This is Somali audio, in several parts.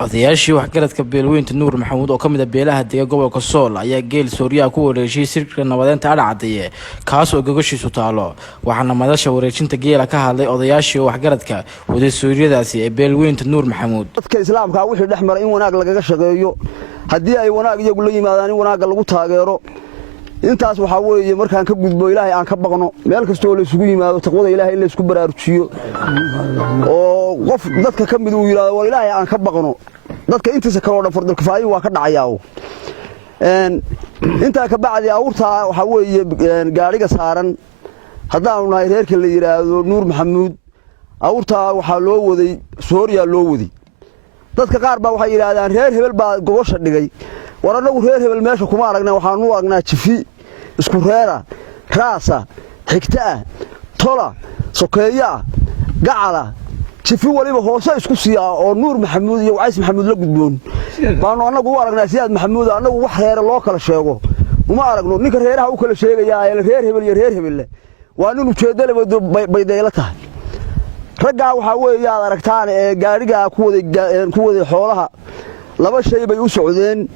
odayaashii waxgaradka beelweynta Nuur Maxamuud oo ka mid ah beelaha deegaanka gobolka Sool ayaa geel Soomaaliya ku wareejiyay sirka nabadeynta Adhacadiye kaas oo gogashiisu taalo waxaana madasha wareejinta geela ka hadlay odayaashii waxgaradka wada Soomaaliyadaasi ee beelweynta Nuur Maxamuud dadka islaamka wixii dhaxmaray in wanaag lagaga shaqeeyo hadii ay wanaag iyagu la yimaadaan in wanaag lagu taageero intaas waxa weeye markaan ka gudbo Ilaahay aan ka baqno meel kasto oo la isugu yimaado taqwada Ilaahay la isku baraarujiyo oo qof dadka ka mid uu yiraahdo waa Ilaahay aan ka baqno dadka intiisa kala wada fardal kifaayo waa ka dhacayaa inta ka bacdi awrta waxa weeye gaariga saaran hadaan nahay reerka la yiraahdo Nuur Maxamuud awrta waxa loo waday Soomaaliya loo waday dadka qaar baa waxay yiraahdaan reer hebel baa gobosha dhigay waranagu reer hebel meesha kuma aragna waxaan u aragnaa jifi isku reera raasa xigta tola sokeeya gacala jifi waliba hoose isku siiya oo Nuur Maxamuud iyo Wacays Maxamuud la gudboon baanu anagu u aragnaa Siyaad Maxamuud anagu wax reer loo kala sheego uma aragno ninka reeraha u kala sheegaya reer hebel iyo reer hebel waa nin ujeedada baydeela tahay ragga waxa weeye aad aragtaan ee gaariga ku waday xoolaha laba shay bay u socdeen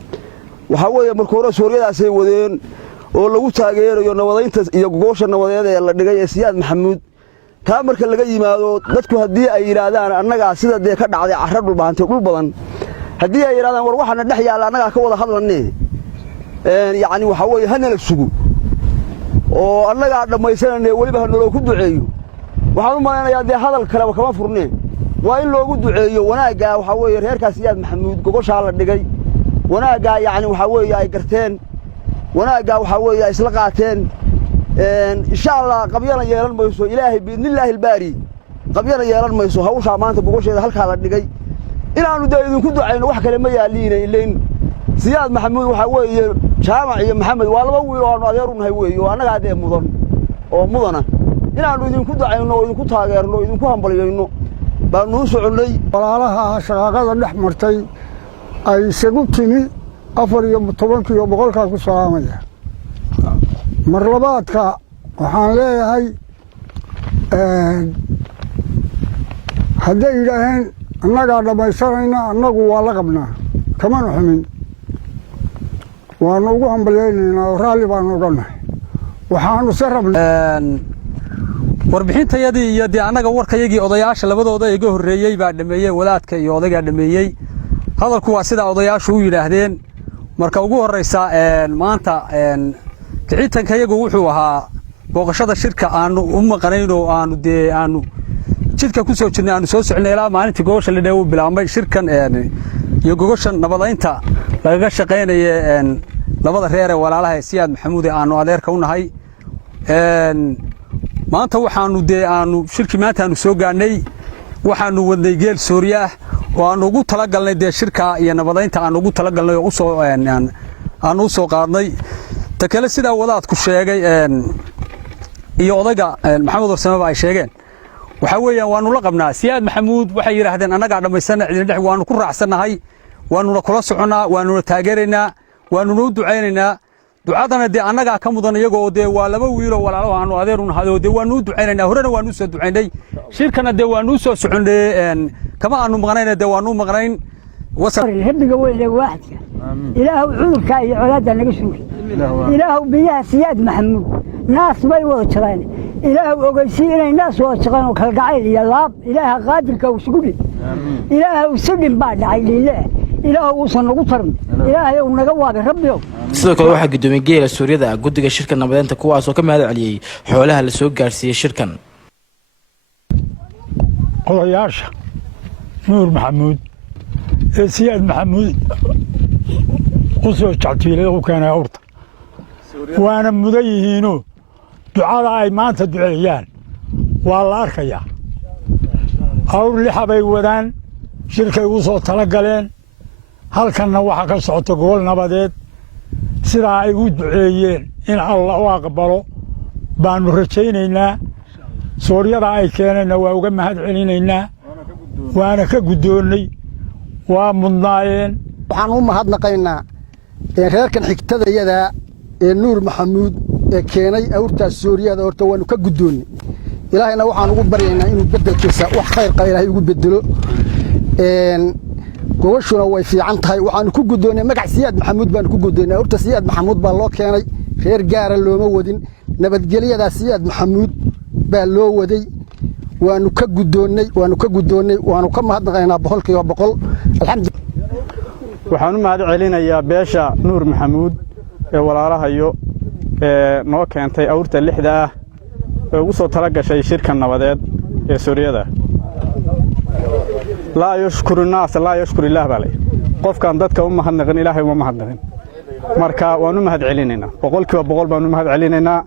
waxa weeye markii hore Soomaaliyadaas ay wadeen oo lagu taageerayo nabadeynta iyo goosha nabadeed ee la dhigay ee Siyaad Maxamuud taa marka laga yimaado dadku hadii ay yiraahdaan annaga sida de ka dhacday carrad dhulbaantay dhul badan hadii ay yiraahdaan war waxana dhex yaala annaga ka wada hadlanay yaani waxa weeye hanala sugu oo annaga dhamaysanay waliba hanalo ku duceeyo waxaan u maleynayaa de hadal kale kama furneen waa in loogu duceeyo wanaaga waxa weeye reerkaas Siyaad Maxamuud gogosha la dhigay wanaaga yaani waxa weeye ay garteen wanaaga waxa weeye isla qaateen insha Allah qabyana yeelan mayso Ilaahay biidnillaahi albaari qabyana yeelan mayso hawsha maanta gogosheeda halka la dhigay inaanu idinku duceyno wax kale ma yaaliina ileen Siyaad Maxamuud waxa weeye jaamac iyo Maxamed waa laba wiil oo adeer u nahay weeyo anaga adeer mudan oo mudana inaanu idinku duceyno oo idinku taageerno idinku hambalyeeyno baanu soconay walaalaha shaqada dhex martay ay isagu timi 14 iyo boqolka ku salaamaya mar labaadka waxaan leeyahay haddii ilaahay annaga dhamaysanayna annagu waa la qabnaa kama xumin waanu ugu hambalyeynaa raalli baan uga nahay waxaanu sarabnaa warbixintayadii iyo annaga warkayagii odayaasha labadooda iga horeeyay baa dhameeyay walaadka iyo odayga dhameeyay hadalku waa sida odayaashu u yiraahdeen marka ugu horeysa maanta kicitankayagu wuxuu ahaa booqashada shirka aanu u maqanayno aanu jidka ku soo jirnay aanu soo soconay ilaa maalintii gogosha la dheeyo bilaabay shirkan iyo gogoshan nabadeynta laga shaqeynayay labada reer ee walaalaha Siyaad Maxamuud aanu adeerka u nahay maanta waxaanu shirki maanta aanu soo gaarnay waxaanu wadnay geel Soomaaliya oo aanu ugu tala galnay shirka iyo nabadeynta aanu ugu tala galnay oo aanu soo qaadnay takale sida wadaad ku sheegay iyo odayga Maxamed Warsame ay sheegeen waxa weeyaan waanu la qabnaa Siyaad Maxamuud waxay yiraahdeen annaga dhamaysanay cidina dhex waanu ku raacsanahay waanu kula soconaa waanu taageeraynaa waanu u duceynaynaa ducadana de annaga ka mudan iyagoo de waa laba wiil oo walaalo aanu adeer u nahay de waanu u duceynaynaa horena waanu soo duceynay shirkana de waanu soo soconay kama aanu maqnayn de waanu maqnayn wasar hadiga weeyay waahidka ilaahu cudurka iyo colaada naga suuqi ilaahu biyaha Siyaad Maxamuud naas bay wada jiraan ilaahu ogeysiinay naas wada jiraan oo kala gacayl iyo laab ilaaha qaadirka uu sugu dhig ilaahu sidin baa dhacay leeyahay ilaahu uu san ugu tarin ilaahay uu naga waabay rabbiyo sidoo kale waxa gudoomiye geela Soomaaliyada guddiga shirka nabadeynta kuwaas oo ka mahad celiyay xoolaha la soo gaarsiiyay shirkan odayaasha Nuur Maxamuud Siyaad Maxamuud qosoo jactiilada u keenay awrta waana mudayihiino ducada ay maanta duceeyaan waa la arkayaa awr lixabay wadaan shirkay u soo tala galeen halkanna waxa ka socota gobol nabadeed sida ay u duceeyeen in Allah u aqbalo baanu rajaynaynaa Soomaaliyada ay keenayna waa uga mahad celinaynaa waana ka gudoonay waa mudnaayeen waxaan u mahadnaqaynaa reerkan xigtadayada ee Nuur Maxamuud ee keenay awrtaas Soomaaliyada horta waanu ka gudoonay ilaahayna waxaan ugu baryaynaa inuu bedelkiisa wax khayr qaba ilaahay ugu bedelo gobashuna way fiican tahay waxaanu ku guddoonnay magac Siyaad Maxamuud baan ku guddoonnay horta Siyaad Maxamuud baa loo keenay reer gaara looma wadin nabadgelyada Siyaad Maxamuud baa loo waday waanu ka guddoonnay waanu ka mahadnaqaynaa boqolkiiba boqol alxamdulillah waxaan u mahad celinayaa beesha Nuur Maxamuud ee walaalahayo noo keentay awrta 6 ah ee ugu soo tala gashay shirka nabadeed ee Suuriyada laa yashkuru naas laa yashkuru ilaah bale qofkan dadka u mahadnaqin ilaahay uma mahadnaqin marka waanu mahad celinaynaa boqolkiiba boqol baanu mahad celinaynaa